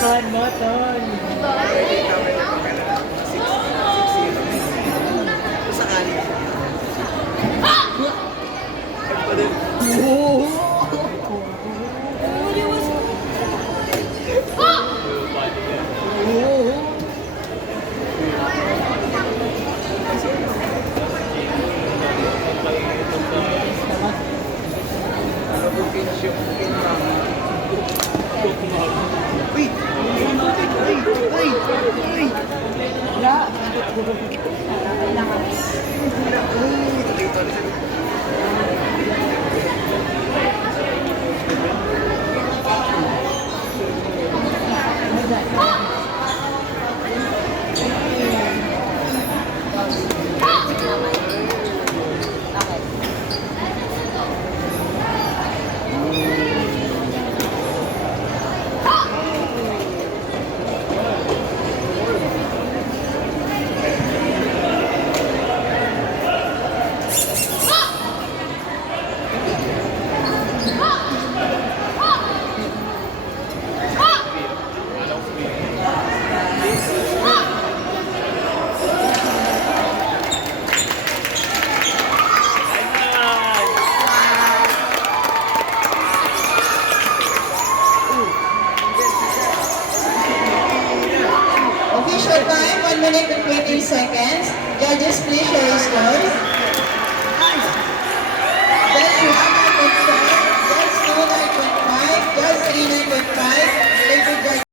Moton. Sakali. Official time, 1 minute and 20 seconds. Judges, please show your scores. Judge 1, 9.5. Judge 2, 9.5. Judge 3, 9.5. Thank you, Judge.